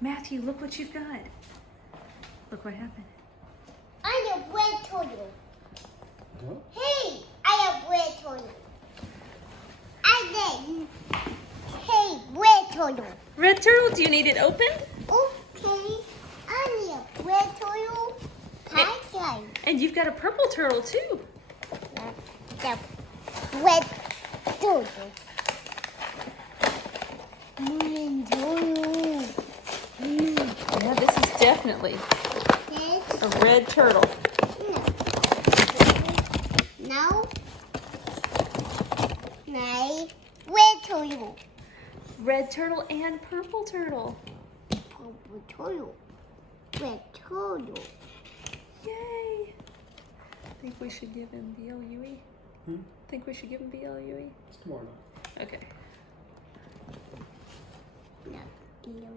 Matthew, look what you've got. Look what happened. I'm a red turtle. Huh? Hey, I am red turtle. Hey, red turtle. Red turtle, do you need it open? Okay, I'm a red turtle. Hi, And you've got a purple turtle too. the red turtle. Red turtle. Yeah, this is definitely This. a red turtle. Now, my red turtle. Red turtle and purple turtle. Purple turtle. Red turtle. Yay! Think we should give him BLUE? Think we should give him BLUE? It's more now. Okay. No, no.